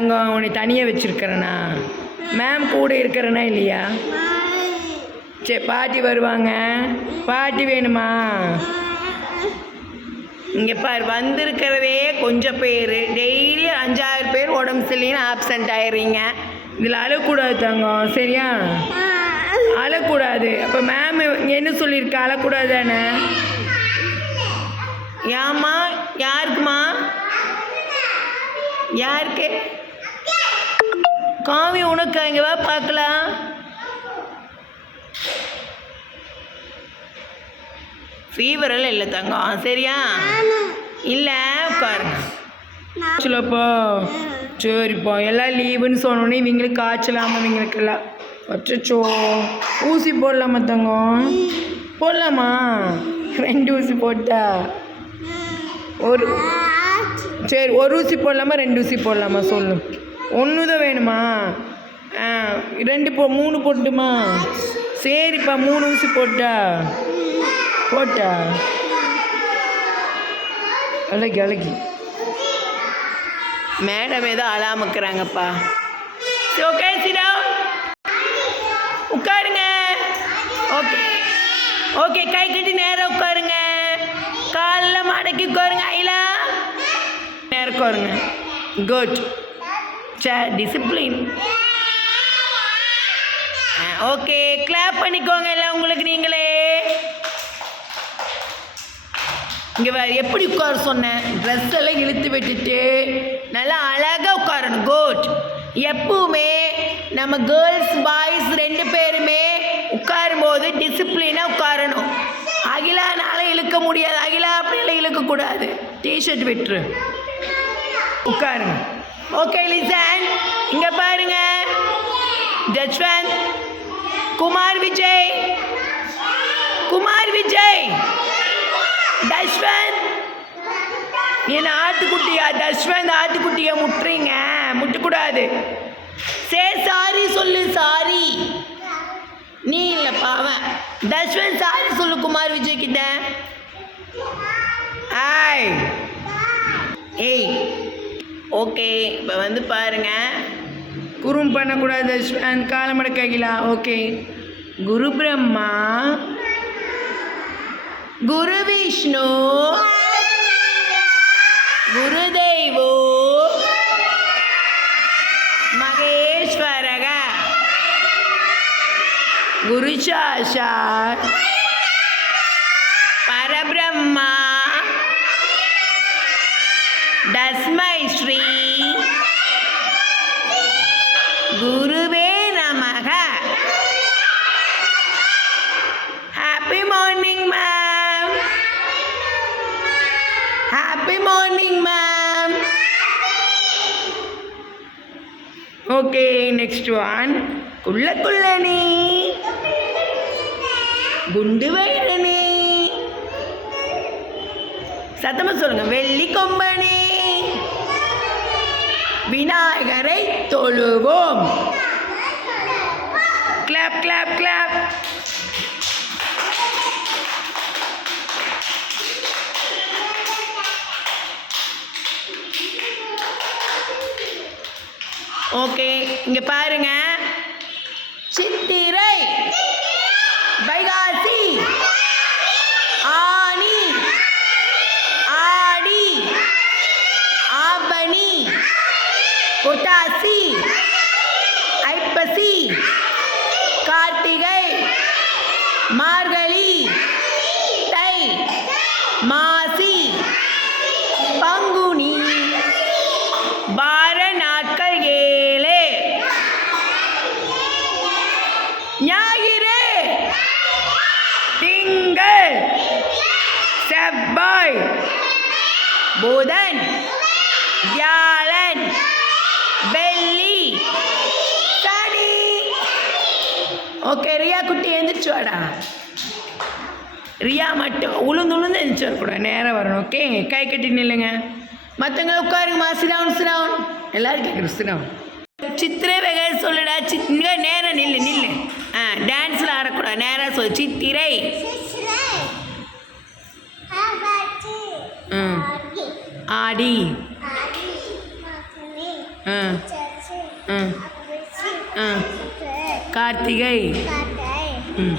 தங்கம் உன்னை தனியாக வச்சுருக்கிறேண்ணா மேம் கூட இருக்கிறேன்னா இல்லையா? சரி பாட்டி வருவாங்க. பாட்டி வேணுமா? இங்கே பார் வந்திருக்கிறதே கொஞ்சம் பேர், டெய்லி 5000 பேர் உடம்பு சரியில்லைன்னு ஆப்சண்ட் ஆயிடுறீங்க. இதில் அழக்கூடாது தங்கம், சரியா? அழக்கூடாது. அப்போ மேம் என்ன சொல்லியிருக்கா? அழக்கூடாது தானே? ஏம்மா? யாருக்குமா? யாருக்கு? காவி உனக்கா? இங்கே வா பார்க்கலாம். ஃபீவரெல்லாம் இல்லை தங்கம், சரியா? இல்லை உட்காருங்க. காய்ச்சலப்பா? சரிப்பா. எல்லாம் லீவுன்னு சொன்னோன்னே இவங்களுக்கு காய்ச்சலாமா? இவங்களுக்கெல்லாம் அச்சோ. ஊசி போடலாமா தங்கம்? போடலாமா? 2 ஊசி போட்டா? ஒரு சரி, ஒரு ஊசி போடலாமா 2 ஊசி போடலாமா சொல்லு. 1 தான் வேணுமா? 2 3 போட்டுமா? சரிப்பா 3 ஊசி போட்டா அழகி மேடம் ஏதோ அலாமுக்குறாங்கப்பா. ஓகே சிடா உட்காருங்க. ஓகே ஓகே, கை கட்டி நேரம் உட்காருங்க. காலில் மடக்கி உட்காருங்க. ஐலா நேரம் உட்காருங்க. குட். டிசிப்ளின். ஓகே, கிளாப் பண்ணிக்கோங்க எல்லாம் உங்களுக்கு நீங்களே. இங்கே வேறு எப்படி உட்கார சொன்னேன்? ட்ரெஸ் எல்லாம் இழுத்து விட்டுட்டு நல்லா அழகாக உட்காரணும். குட். எப்பவுமே நம்ம கேர்ள்ஸ் பாய்ஸ் 2 பேருமே உட்காரும்போது டிசிப்ளினாக உட்காரணும். அகிலானால இழுக்க முடியாது. அகிலா அப்படிலாம் இழுக்கக்கூடாது. டிஷர்ட் விட்டுரு. உட்காருங்க. ஓகே லிசன், இங்கே பாருங்க. ஜஸ்வந்த், குமார் விஜய், தஷ்வந்த். நீ என்ன ஆட்டுக்குட்டியா? தஷ்வந்த் ஆட்டுக்குட்டியை முட்டுறீங்க, முட்டக்கூடாது. சாரி சொல்லு. சாரி நீ இல்லைப்பா அவன். தஷ்வந்த் சாரி சொல்லு குமார் விஜய் கிட்ட. ஏய் ஓகே, இப்போ வந்து பாருங்க, குறும் பண்ணக்கூடாது. தஷ்வந்த் காலமடக்காகிலா. ஓகே. குரு பிரம்மா, குரு விஷ்ணு, குருதெய்வோ மகேஸ்வரக, குரு சாஷாத் பரபிரம்மா தஸ்மை ஸ்ரீ குருவே நமக. Happy morning ma'am. Happy morning ma'am. Okay, next one. குள்ளக்குள்ளனி, குண்டு வைரணி. சத்தமா சொல்லுங்க. வெள்ளி கொம்பனி, விநாயகரை தொழுவோம். Clap clap clap. ஓகே, இங்க பாருங்க. சித்திரை, வைகாசி, ஆனி, ஆடி, ஆபணி, புரட்டாசி, ஐப்பசி, கார்த்திகை, மார்கழி, தை, மாசி, பங்குனி. வார நாட்கள் 7. ஞாயிறு, திங்கள், செவ்வாய், புதன், வியாழன், வெள்ளி, சனி. ஓகே, ரியா குட்டி எழுந்திரிச்சு வாடா. ரியா மட்டும் உளுந்து எழுந்திரிச்சு வரக்கூடாது, நேரம் வரணும். ஓகே, கை கட்டி நில்லுங்க. மற்றவங்க உட்காருங்கம்மா. சிராவன் எல்லாரும் கேட்குறோம். சிராவன். சித்திரை வகை சொல்லுடா. நேரம் நில்லு. டான்ஸில் ஆடக்கூடாது, நேராக சொல்லு. சித்திரை, ஆடி, ஆ ஆ ஆ கார்த்திகை. ம்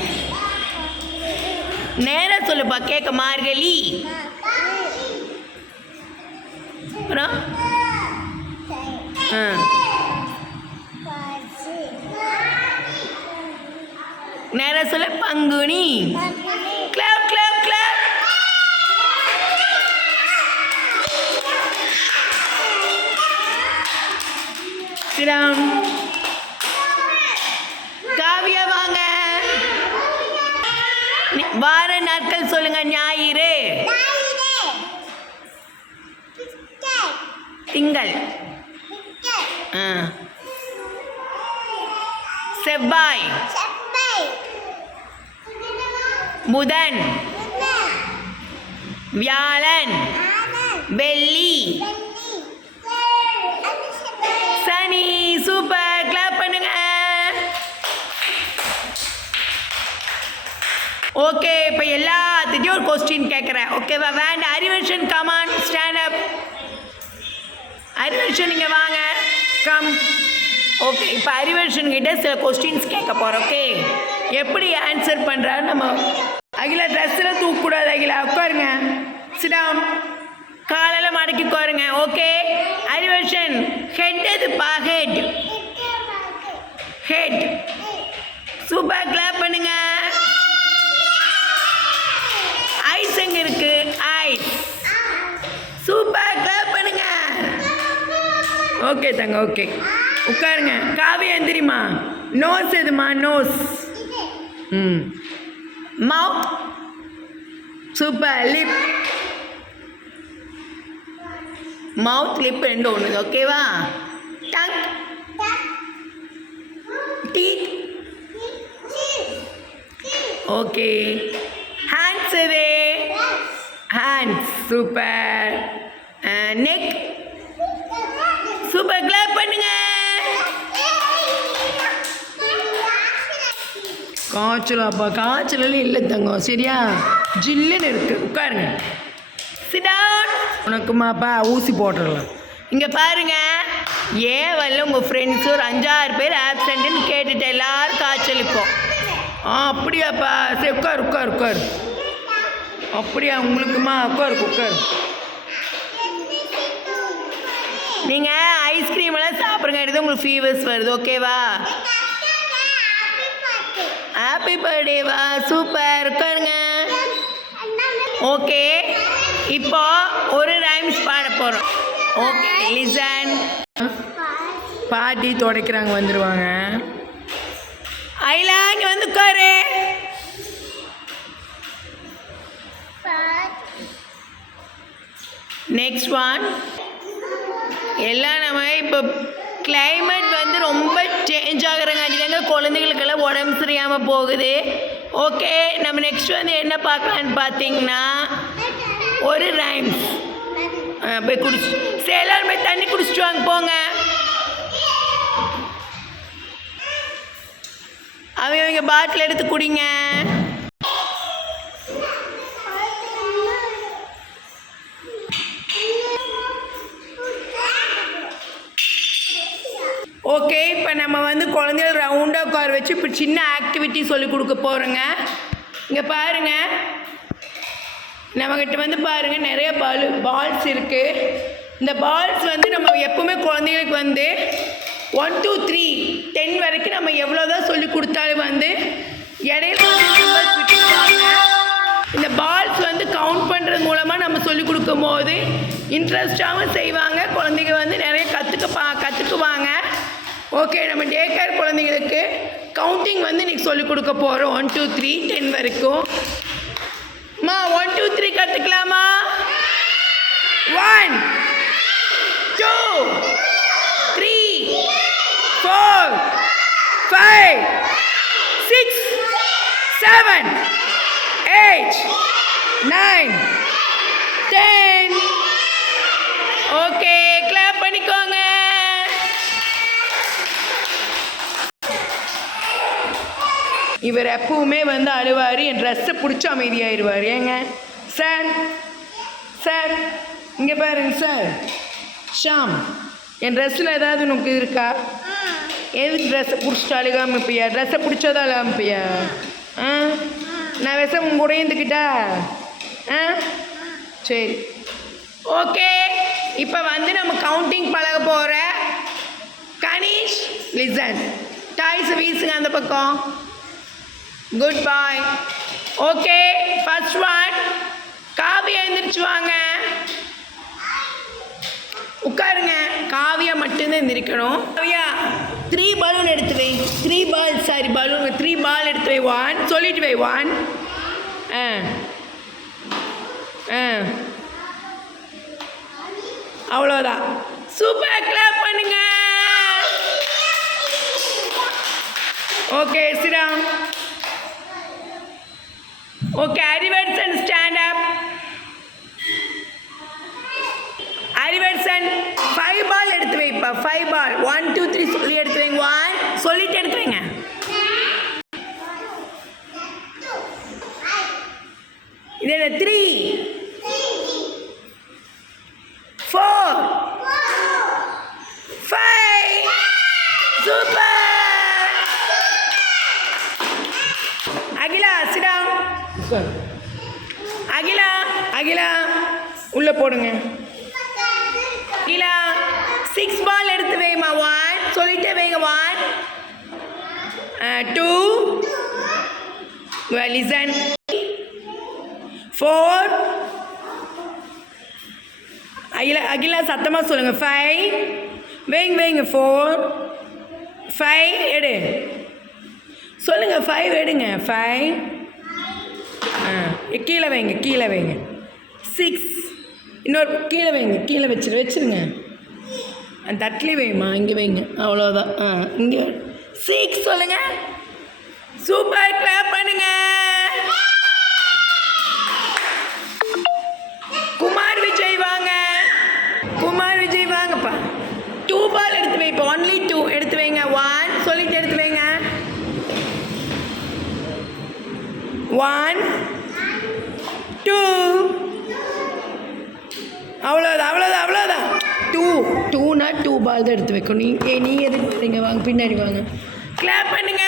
நேரா சொல்லுப்பா கேட்க. மார்கழி. அப்புறம் ஆ நேரா சொல்ல. பங்குனி. Clap clap clap. சிரம். காவியா வாங்க. வார நாட்கள் சொல்லுங்க. ஞாயிறு, திங்கள், செவ்வாய், புதன், வியாழன், வெள்ளி, சனி. சூப்பர். கிளாப் பண்ணுங்க. ஓகே, இப்போ எல்லாத்துட்டையும் ஒரு கொஸ்டின் கேட்குறேன். ஓகேவா? வேண்டாம். அறிவர்ஷன் கமான் ஸ்டாண்ட் அப். அறிவர்ஷன் நீங்கள் வாங்க. கம். ஓகே, இப்போ அறிவர்ஷன் கிட்ட சில கொஸ்டின்ஸ் கேட்க போகிறோம். ஓகே, எப்படி ஆன்சர் பண்ணுறாரு நம்ம. அகிலா ட்ரெஸ்ஸில் தூக்கக்கூடாது. அகிலா உட்காருங்க. Sit down. காலையில் மடக்கி உட்காருங்க. ஓகே, அறிவர்ஷன் ஹெட் எதுப்பா? Head head. சூப்பர். கிளாப் பண்ணுங்க. ஐஸ் எங்க இருக்கு? ஐஸ். சூப்பர். கிளாப் பண்ணுங்க. ஓகே தங்க. ஓகே, உட்காருங்க. காவியா தெரியுமா? நோஸ் எதுமா? Nose. Mouth. Super. Lip. Mouth lip ரெண்டு ஒன்று. ஓகேவா? டங். டீத். ஓகே. ஹேண்ட்ஸ் எது? Hands. Super. Neck. Super. Clap பண்ணுங்க. காய்ச்சலாப்பா? காய்ச்சல் இல்லை தங்கம். சரியா? ஜில்லுன்னு இருக்கு. உட்காருங்க. Sit down. உனக்குமாப்பா ஊசி போட்டுடலாம். இங்கே பாருங்க. ஏன் வரல உங்கள் ஃப்ரெண்ட்ஸ் ஒரு 5-6 பேர் ஆப்சண்ட்டுன்னு கேட்டுட்டு எல்லாரும் காய்ச்சல் இப்போ. அப்படியாப்பா? சரி உட்கார் உட்கார் உட்கார். அப்படியா? உங்களுக்குமா? உட்காரு உட்காரு. நீங்கள் ஐஸ்கிரீமெல்லாம் சாப்பிட்றங்க எடுத்து உங்களுக்கு ஃபீவர்ஸ் வருது. ஓகேவா? ஹாப்பி பர்த்டேவா? சூப்பர். உட்காருங்க. ஓகே, இப்போ ஒரு ரைம்ஸ் பாட போகிறோம். Okay, listen. பாட்டி துடைக்கிறாங்க, வந்துடுவாங்க. ஐலா இங்கே வந்து உட்காரு. Next one. எல்லாம் நம்ம இப்போ கிளைமேட் வந்து ரொம்ப சேஞ்ச் ஆகுறங்காட்டிதாங்க குழந்தைகளுக்கெல்லாம் உடம்பு சரியாமல் போகுது. ஓகே, நம்ம நெக்ஸ்ட் வந்து என்ன பார்க்கலான்னு பார்த்தீங்கன்னா ஒரு ரைம்ஸ். போய் குடிச்சு எல்லாரும் போய் தண்ணி குடிச்சிட்டு வாங்க போங்க. அவங்க பாட்டில் எடுத்து குடிங்க. ஓகே, இப்போ நம்ம வந்து குழந்தைகள் ரவுண்டாக உட்கார வச்சு இப்போ சின்ன ஆக்டிவிட்டி சொல்லி கொடுக்க போகிறோங்க. இங்கே பாருங்கள், நம்மக்கிட்ட வந்து பாருங்கள் நிறைய பால்ஸ் இருக்குது. இந்த பால்ஸ் வந்து நம்ம எப்போவுமே குழந்தைகளுக்கு வந்து 1 2 3 10 வரைக்கும் நம்ம எவ்வளோ தான் சொல்லி கொடுத்தாலும் வந்து இடையில விட்டுருவாங்க. இந்த பால்ஸ் வந்து கவுண்ட் பண்ணுறது மூலமாக நம்ம சொல்லி கொடுக்கும் போது இன்ட்ரெஸ்டாகவும் செய்வாங்க. குழந்தைங்க வந்து நிறைய கற்றுக்குவாங்க. ஓகே, நம்ம டே கேர் குழந்தைங்களுக்கு கவுண்டிங் வந்து இன்றைக்கி சொல்லிக் கொடுக்க போகிறோம். 1 2 3 10 வரைக்கும். 1 2 3 கற்றுக்கலாமா? 1 2 3 4 5 6 7 8 9 10. ஓகே, கிளாப் பண்ணிக்கோங்க. இவர் எப்பவுமே வந்து அழுவார், என் ட்ரெஸ்ஸை பிடிச்சி அமைதியாகிடுவார். ஏங்க சார், சார் இங்கே பாருங்க சார். ஷாம், என் ட்ரெஸ்ஸில் ஏதாவது உனக்கு இருக்கா? எதுக்கு ட்ரெஸ்ஸை பிடிச்சிட்டு அழுகாமல் இருப்பியா? ட்ரெஸ்ஸை பிடிச்சதா அழுகாமப்பியா? ஆ, நான் விஷம் உங்க கூட இருந்துக்கிட்டா? ஆ, சரி, ஓகே. இப்போ வந்து நம்ம கவுண்டிங் பழக போகிற கனிஷ், லிசன். டாய்ஸ் வீசுங்க அந்த பக்கம். Good bye. Okay, first one. Kavya எழுந்திரிச்சு வாங்க. உட்காருங்க. காவியா மட்டும்தான் எழுந்திரிக்கணும். காவியா 3 பலூன் எடுத்து வை. 3 பால், சாரி பலூன், 3 பால் எடுத்து வை. 1 சொல்லிட்டு வை. 1. ஆ ஆ அவ்வளோதான். சூப்பர், கிளாப் பண்ணுங்க. ஓகே, சிராம். Okay, Arivarshan stand up. Arivarshan 5 ball எடுத்து வைப்பா. 5 பால் 1 2 3 சொல்லி எடுத்து வைங்க. 1 சொல்லிட்டு எடுத்து வைங்க. இது 3 4 5. Super. Akila, sit down. Akila, Akila உள்ள போடுங்க. அகிலா 6 பால் எடுத்து வைமா. 1 சொல்லிட்டே வைங்க. 1 2 லிசன் 4. அகிலா, அகிலா சத்தமாக சொல்லுங்க. 5 வைங்க வைங்க. 4 5 எடு சொல்லுங்க. 5 எடுங்க. 5 கீழே வைங்க, கீழே வைங்க. 6 இன்னொரு கீழே வைங்க. கீழே வச்சிருங்க. அந்த தட்டிலே வைமா. இங்கே வைங்க. அவ்வளோதான். இங்கே 6 சொல்லுங்க. சூப்பர், கிளாப் பண்ணுங்க. குமார் விஜய் வாங்க. குமார் விஜய் வாங்கப்பா. 2 பால் எடுத்து வைப்பா. ஒன்லி 2 எடுத்து வைங்க. 1 சொல்லிட்டு எடுத்து வைங்க. 1 2 அவ்வளோதான், அவ்வளோதான், அவ்வளோதான். 2னா 2 பால் தான் எடுத்து வைக்கணும். நீங்கள் எதுக்கு வரீங்க? வாங்க, பின்னாடி வாங்க. கிளாப் பண்ணுங்க.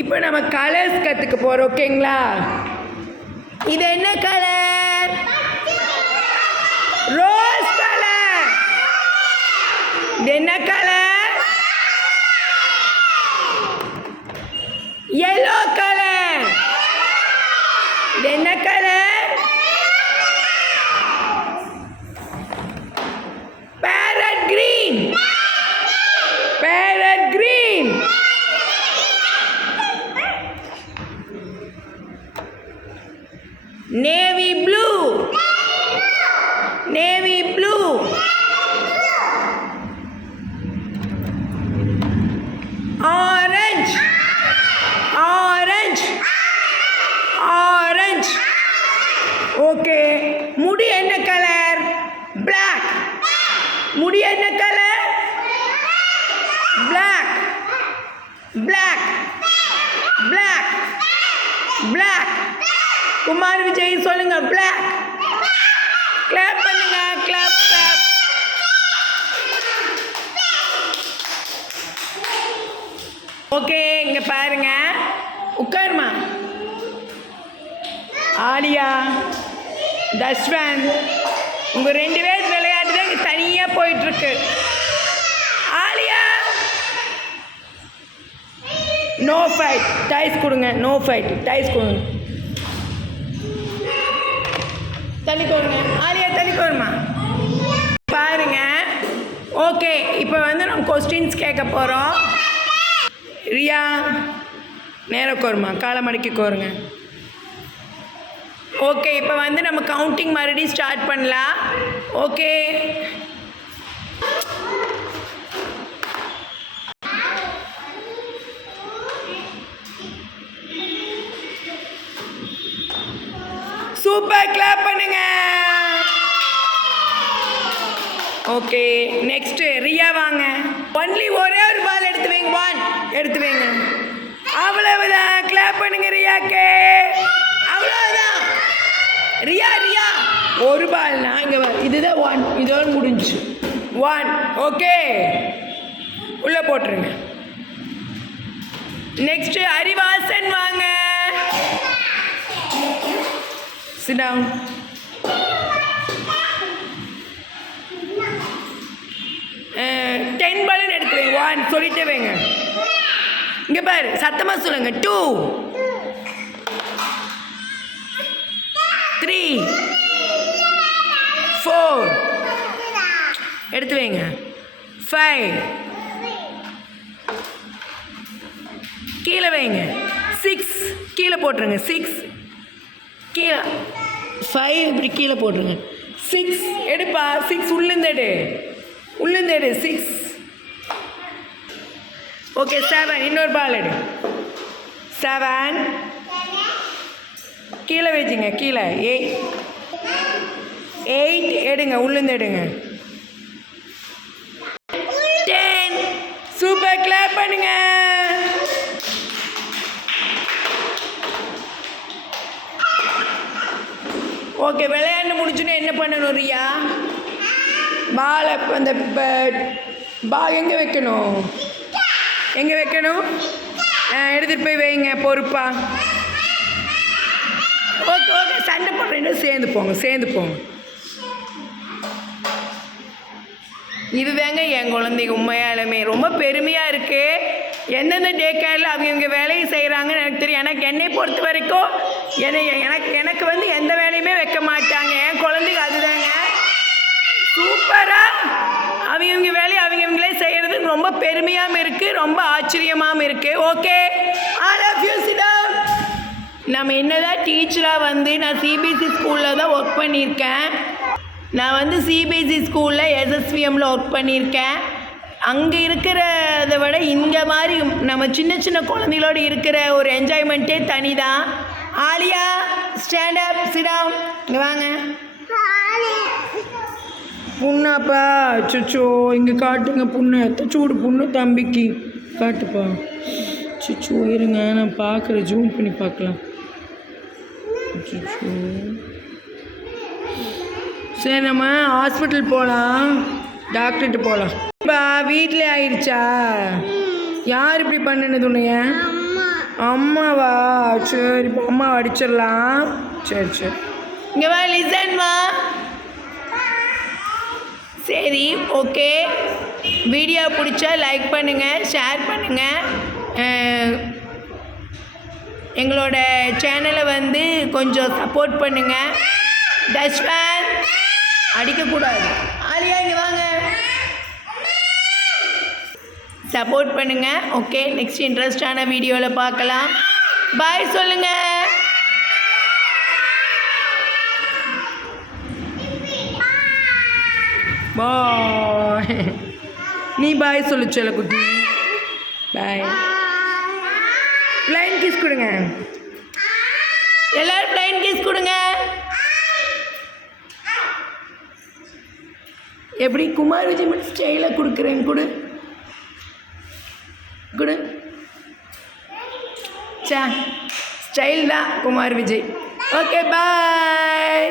இப்போ நம்ம கலர்ஸ் கற்றுக்க போகிறோம். ஓகேங்களா? இது என்ன கலர்? Rose colour. இது என்ன கலர்? yellow colour. இது என்ன colour? parrot green. parrot green. navy blue. navy blue. orange. orange. orange. Okay, முடி என்ன கலர்? black. முடி என்ன colour? black. black. black. black. Kumar Vijay சொல்லுங்க. black. கிளாப் பண்ணுங்க. Clap clap. ஓகே, இங்க பாருங்க. உட்காருமா. ஆலியா, தஷ்வந்த், உங்க 2 பேர் விளையாட்டு தான் தனியா போயிட்டு இருக்கு. Alia, no fight. டைஸ் கொடுங்க. No fight. டைஸ் கொடுங்க. தள்ளிக்கோருங்க. ஆலியா தள்ளிக்கோருமா. பாருங்க. ஓகே, இப்போ வந்து நம்ம கொஸ்டின்ஸ் கேட்க போகிறோம். ரியா, நேரம் கோருமா. காலை மடக்கி கோருங்க. ஓகே, இப்போ வந்து நம்ம கவுண்டிங் மறுபடியும் ஸ்டார்ட் பண்ணலாம். ஓகே, சூப்பர், கிளாப் பண்ணுங்க. ஓகே, நெக்ஸ்ட் ரியா வாங்க. ஒன்லி ஒரே ஒரு பால் எடுத்து வைங்க. 1 எடுத்து வைங்க. அவ்வளவுதான். கிளாப் பண்ணுங்க ரியாக்கு. அவ்வளவுதான். ரியா ரியா ஒரு பால்னா இங்கே இதுதான் 1, இதோடு முடிஞ்சு 1. ஓகே, உள்ளே போட்டுருங்க. நெக்ஸ்ட் அறிவாசன் வாங்க. Sit down. டென் பாலன் எடுத்து வைங்க. 1 சொல்லிட்டே வைங்க. இங்கே பாரு, சத்தமாக சொல்லுங்க. 2, 3, 4 எடுத்து வைங்க. 5 கீழே வைங்க. 6 கீழே போட்டுருங்க. 6 கீழே, 5 இப்படி கீழே போட்டுருங்க. 6 எடுப்பா. 6 உள்ளேருந்து எடு. 6. ஓகே, 7 இன்னொரு பால் எடு. 7 கீழே வச்சுங்க. கீழே 8 எடுங்க. உள்ளேருந்து எடுங்க. 10. சூப்பர், கிளாப் பண்ணுங்க. ஓகே, விளையாண்டு முடிச்சுன்னு என்ன பண்ணணும் ரியா? பாலை அந்த எங்கே வைக்கணும்? எடுத்துகிட்டு போய் வைங்க பொறுப்பா. ஓகே, சண்டை போடுறேன்னு சேர்ந்து போங்க. இது வேங்க என் குழந்தைங்க உண்மையாலுமே ரொம்ப பெருமையாக இருக்குது. எந்தெந்த டே கேரில் அவங்க வேலையை செய்கிறாங்கன்னு எனக்கு தெரியும். என்னை பொறுத்த வரைக்கும் எனக்கு வந்து எந்த வேலையுமே வைக்க மாட்டாங்க. என் குழந்தைங்க அதுதாங்க. சூப்பராக அவங்க வேலையை அவங்களே செய்கிறது ரொம்ப பெருமையாகவும் இருக்குது, ரொம்ப ஆச்சரியமாகவும் இருக்குது. Okay, all of you sit down. நம்ம என்னதான் டீச்சராக வந்து நான் சிபிஎஸ்சி ஸ்கூலில் தான் ஒர்க் பண்ணியிருக்கேன். நான் வந்து சிபிஎஸ்சி ஸ்கூலில் எஸ்எஸ்விஎம்மில் ஒர்க் பண்ணியிருக்கேன். அங்கே இருக்கிறத விட இங்கே மாதிரி நம்ம சின்ன குழந்தைகளோடு இருக்கிற ஒரு என்ஜாய்மெண்ட்டே தனி தான். Alia, stand up, sit down. இங்கே வாங்க. புண்ணாப்பா, சுச்சோ இங்கே காட்டுங்க. புண்ணு சூடு புண்ணு தம்பிக்கு காட்டுப்பா. சுச்சோ இருங்க, நான் பார்க்குறேன், ஜூம் பண்ணி பார்க்கலாம். சுச்சோ சரி, நம்ம ஹாஸ்பிட்டல் போகலாம், டாக்டர்கிட்ட போகலாம். இப்போ வீட்டில் ஆயிடுச்சா? யார் இப்படி பண்ணினது உன்னைய? அம்மாவா? சரி, இப்போ அம்மா அடிச்சிடலாம். சரி இங்கே வா, லிசன் வா. சரி, ஓகே. வீடியோ பிடிச்சா லைக் பண்ணுங்கள், ஷேர் பண்ணுங்கள். எங்களோட சேனலை வந்து கொஞ்சம் சப்போர்ட் பண்ணுங்கள். தஷ்வன் அடிக்கக்கூடாது. ஆலியா இங்கே வாங்க. சப்போர்ட் பண்ணுங்கள். ஓகே, நெக்ஸ்ட் இன்ட்ரெஸ்டான வீடியோவில் பார்க்கலாம். பாய் சொல்லுங்க. பாய். நீ பாய் சொல்லு செல்லக்குட்டி. பாய். பிளைன் கிஸ் கொடுங்க. எல்லாரும் பிளைன் கிஸ் கொடுங்க. எப்படி குமார் விஜய் மட்டும் ஸ்டைலாக கொடுக்குறேன். கொடு ஸ்டைல் தான் குமார் விஜய். ஓகே, பாய்.